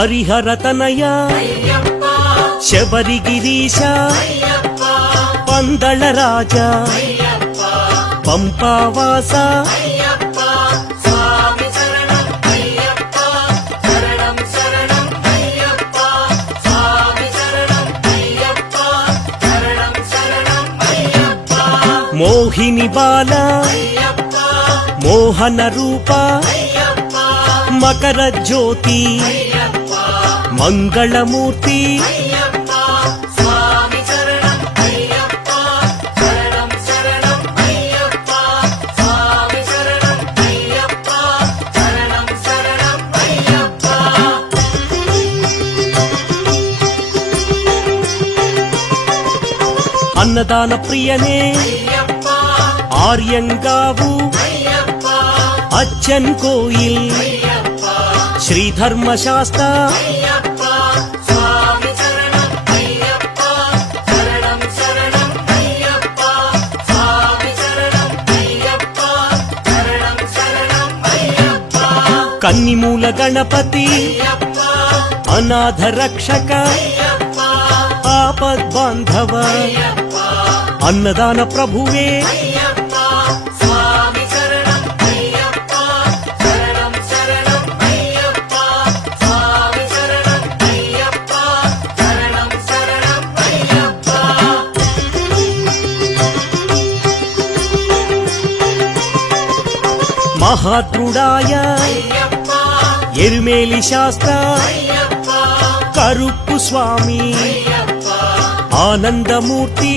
హరిహరతనయ శబరిగిరీశ పందళ రాజా పంపావాస మోహిని బాల మోహన రూప మకర జ్యోతి మంగళమూర్తి అన్నదాన ప్రియనే ఆర్యంగావు అచ్చన్ కోయిల్ శ్రీ ధర్మశాస్త్ర కన్నిమూల గణపతి అనాథ రక్షక ఆపద్బాంధవ అన్నదాన ప్రభువే మహాత్ముడాయ ఎరుమేలి శాస్త్ర కరుప్పు స్వామి ఆనందమూర్తి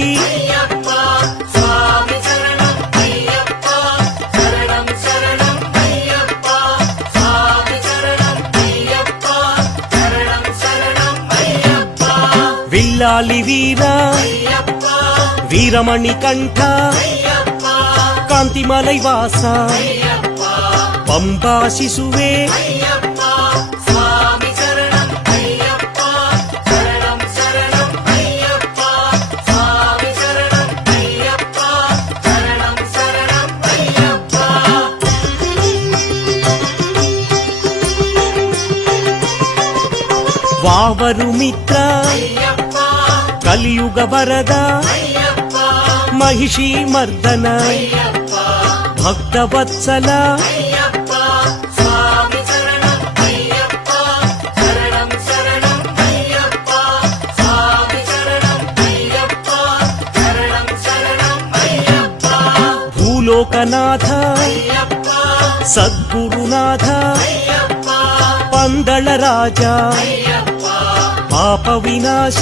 విల్లాలి వీర వీరమణి కంఠ కాంతిమలై వాస పంబా శిశువే వావరు మిత్ర కలియుగ వరద మహిషీ మర్దన భక్తవత్సల భూలోకనాథ సద్గురునాథ పందళ రాజా పాప వినాశ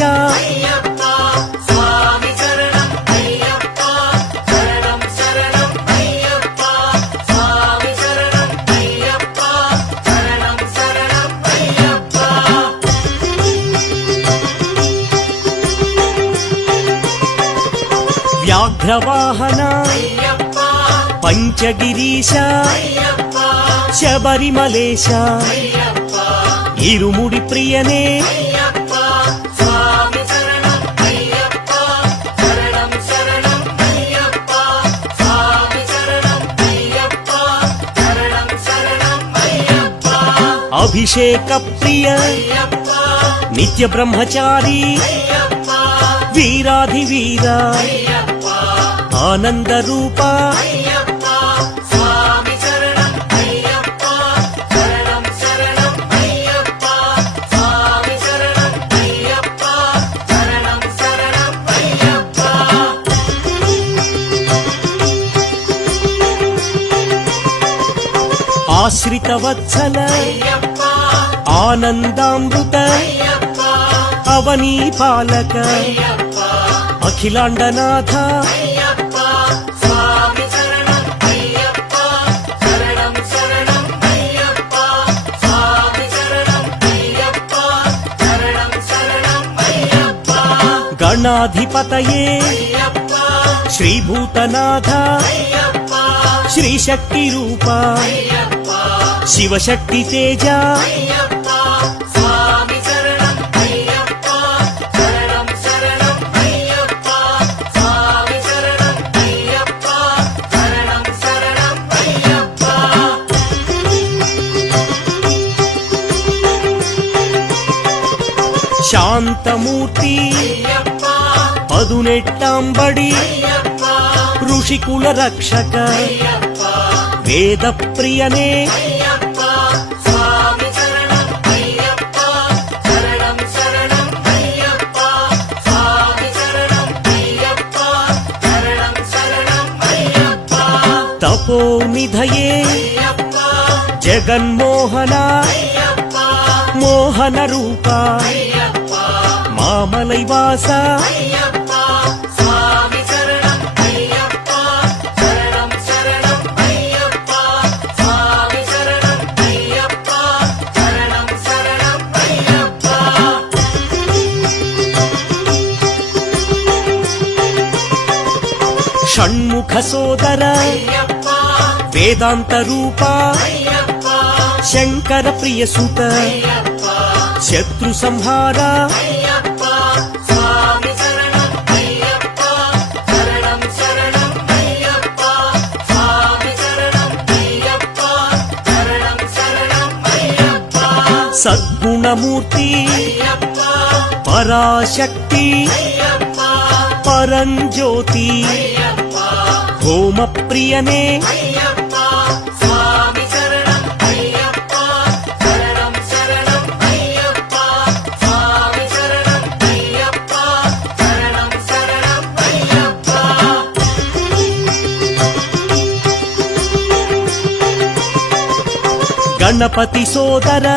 వ్యాఘ్రవాహన పంచగిరీశ శబరిమలేశ ఇరుముడి ప్రియనే అభిషేక ప్రియ నిత్య బ్రహ్మచారి వీరాధివీర ఆనంద రూప ఆశ్రిత వత్సల ఆనందామృత అవనీ పాలక అఖిలాండనాథ గణాధిపతయే శ్రీభూతనాథ శ్రీశక్తి రూప శివశక్తి తేజ అనంతమూర్తి పదునెట్టాంబడి ఋషికుల రక్షక వేద ప్రియనే తపోనిధయే జగన్మోహన మోహన రూప మామలైవాస షణ్ముఖ సోదర వేదాంత రూప శంకర ప్రియసుత శత్రు సంహార సద్గుణమూర్తి పరాశక్తి పరంజ్యోతి హోమ ప్రియనే గణపతి సోదర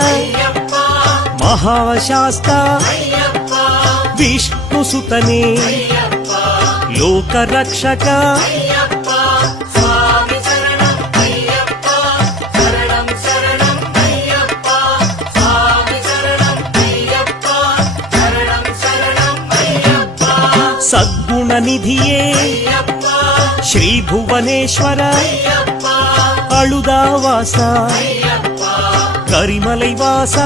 మహాశాస్త విష్ణుసుతనే లోకరక్షక సద్గుణనిధియే శ్రీ భువనేశ్వర అళుదావాస కరిమలైవాస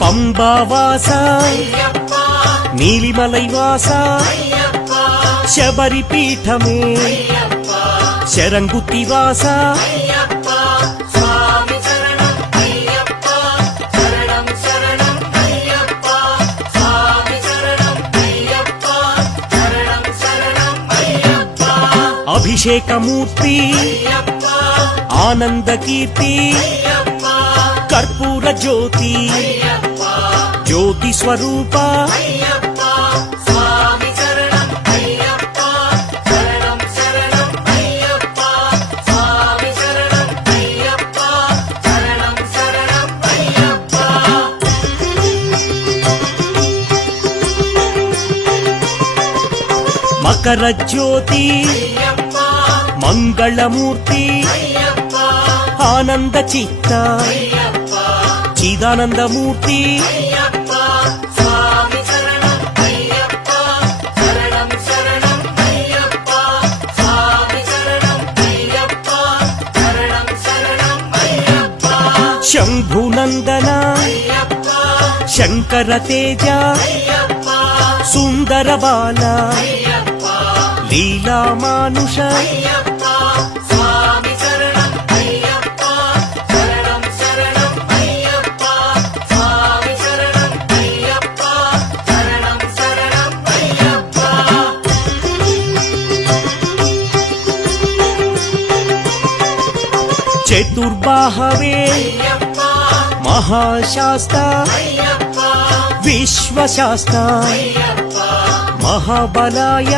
పంబావాస నీలిమలైవాస శబరిపీఠమే శరంగుతివాస అభిషేకమూర్తి ఆనందకీర్తి కర్పూర జ్యోతి జ్యోతి స్వరూప మకర జ్యోతి మంగళమూర్తి ఆనంద చిత్త చిదానందమూర్తి శంభునందన శంకర తేజ సుందర బాల లీలా మానుష చతుర్బాహవే మహాశాస్త విశ్వశాస్త మహాబలాయ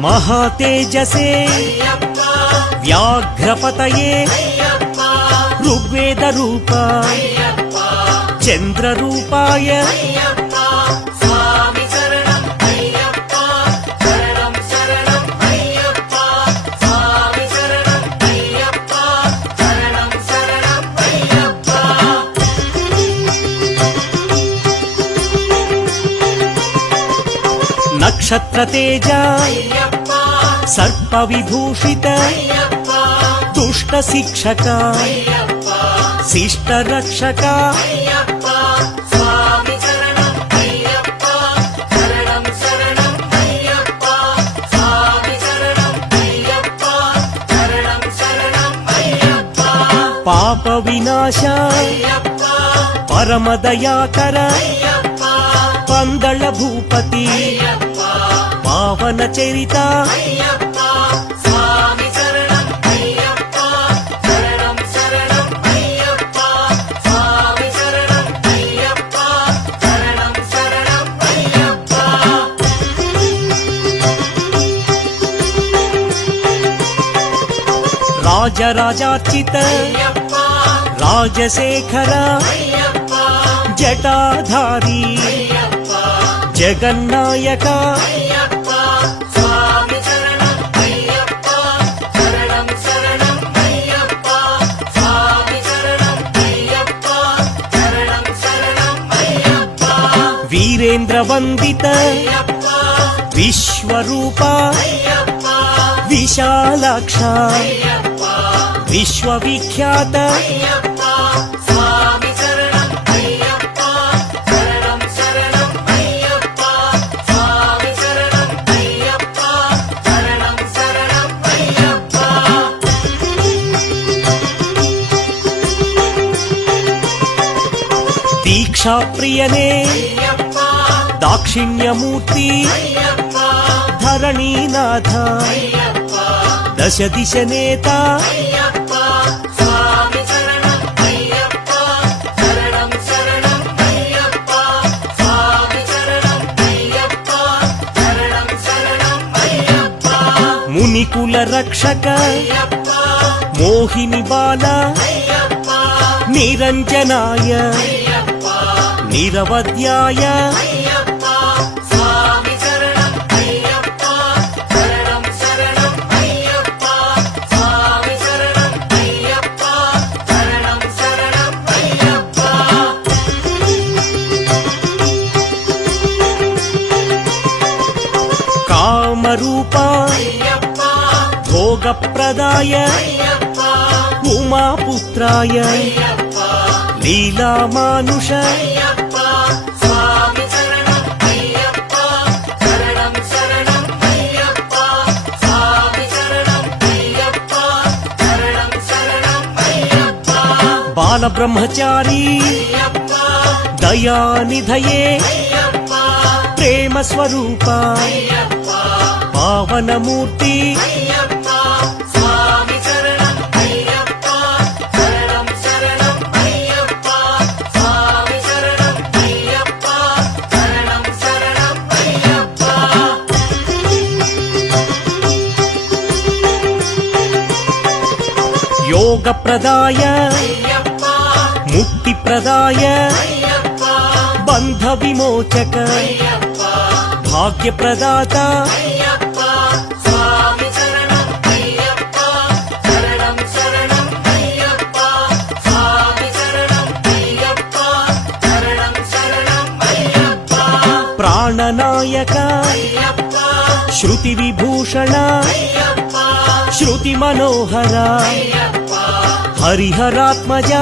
మహాతేజసే వ్యాఘ్రపతయే ఋగ్వేద రూప చంద్ర రూపాయ నక్షత్ర తేజ సర్ప విభూషిత దుష్ట శిక్షక శిష్ట రక్షక పాప వినాశ పరమ దయాకర పందళ భూపతి పావన చరిత రాజరాజార్చిత రాజశేఖర జటాధారి జగన్నాయక వీరేంద్ర వందిత విశ్వరూప విశాలాక్ష విశ్వవిఖ్యాత దీక్షా ప్రియనే దాక్షిణ్యమూర్తి ధరణీనాథ దశ దిశ నేత మునికుల రక్షక మోహిని బాల నిరంజనాయ నిరవధ్యాయ కామరూప భోగప్రదాయ ఉమాపుత్రాయ లీలామానుష బాలబ్రహ్మచారి దయానిధయే ప్రేమ స్వరూప పావనమూర్తి యోగ ప్రదాయ ముక్తి ప్రదాయ బంధ విమోచక భాగ్య ప్రదాత ప్రాణనాయక శృతి విభూషణ శృతి మనోహర హరిహరాత్మజ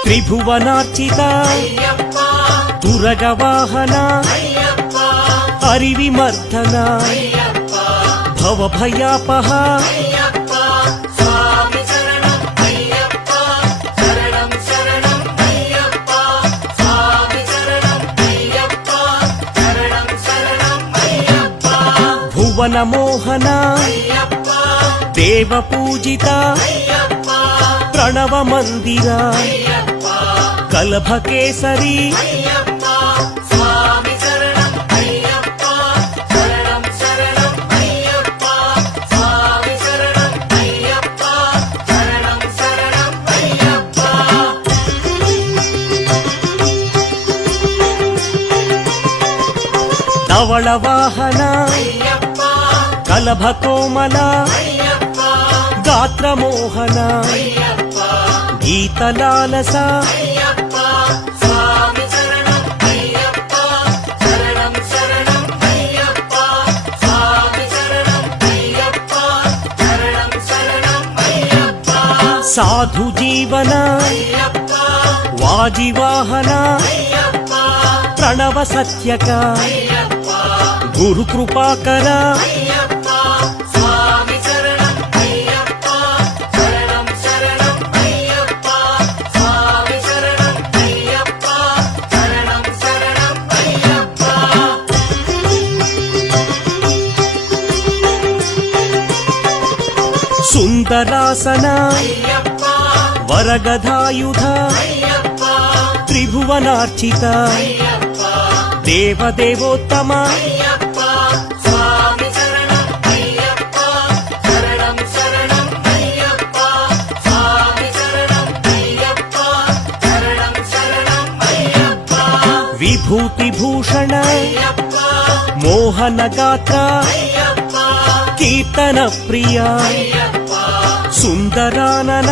త్రిభువనార్చిత తురగవాహన హరివిమర్దన భవభయాపహ భువనమోహన దేవపూజిత ప్రణవ మందిర కలభకేసరి కమలవాహన కలభకోమల గాత్రమోహన గీతలాలస సాధు జీవన వాజివాహన ప్రణవ సత్యక గురు కృపాకర సుందరాసన వరగధాయుధ త్రిభువనార్చిత దేవదేవోత్తమ విభూతిభూషణ మోహన గాత్ర కీర్తన ప్రియ సుందరానన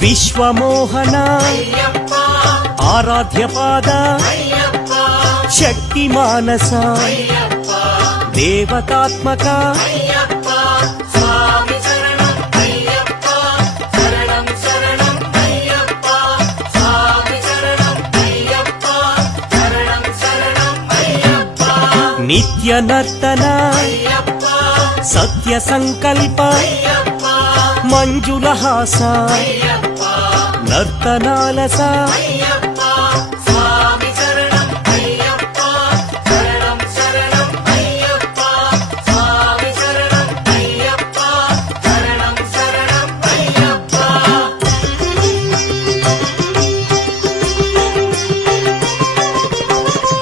విశ్వమోహన ఆరాధ్యపాద శక్తి మానస దేవతాత్మక నిత్య నర్తన సత్య సంకల్ప మంజులహాస నర్తనాలస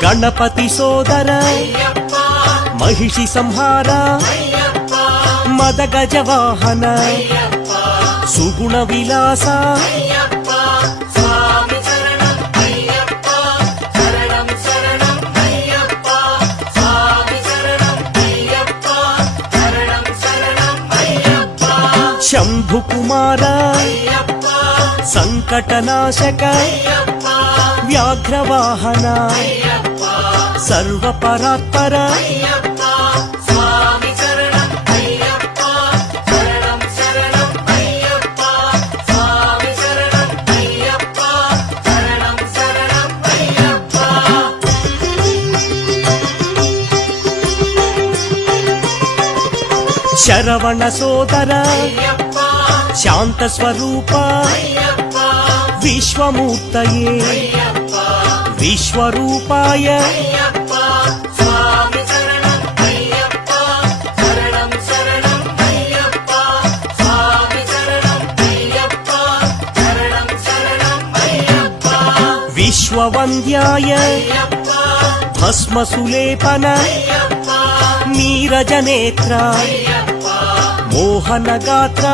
గణపతి సోదర మహిషి సంహార మదగజ వాహన సుగుణ విలాస శంభు కుమార సంకటనాశక వ్యాఘ్రవాహన సర్వపరాత్పర శరవణ సోదర శాంత స్వరూప విశ్వమూర్తయే విశ్వరూపాయ విశ్వవంద్యాయ భస్మసులేపన నీరజనేత్ర మోహన గాత్ర